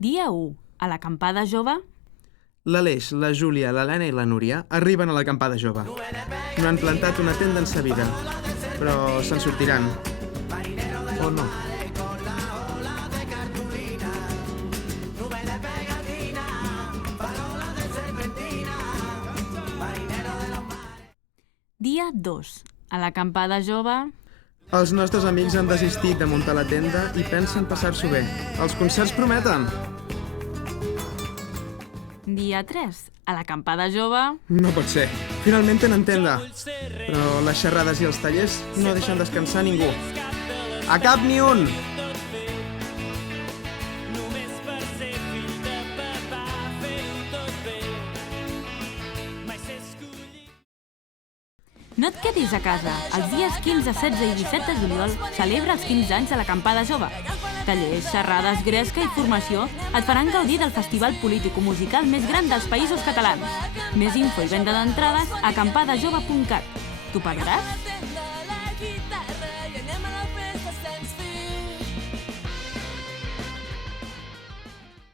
Dia 1. A l'acampada jove. L'Aleix, la Júlia, l'Helena i la Núria arriben a l'acampada jove. No han plantat una tenda en sa vida, però se'n sortiran. O no. Dia 2. A l'acampada jove. Els nostres amics han desistit de muntar la tenda i pensen passar-s'ho bé. Els concerts prometen! Dia 3. A l'acampada jove. No pot ser. Finalment tenen tenda. Però les xerrades i els tallers no deixen descansar ningú. A cap ni un! No et quedis a casa. Els dies 15, 16 i 17 de juliol celebra els 15 anys de l'acampada jove. Tallers, xerrades, gresca i formació et faran gaudir del festival político-musical més gran dels Països Catalans. Més info i venda d'entrades a acampadajove.cat. Tu pagaràs?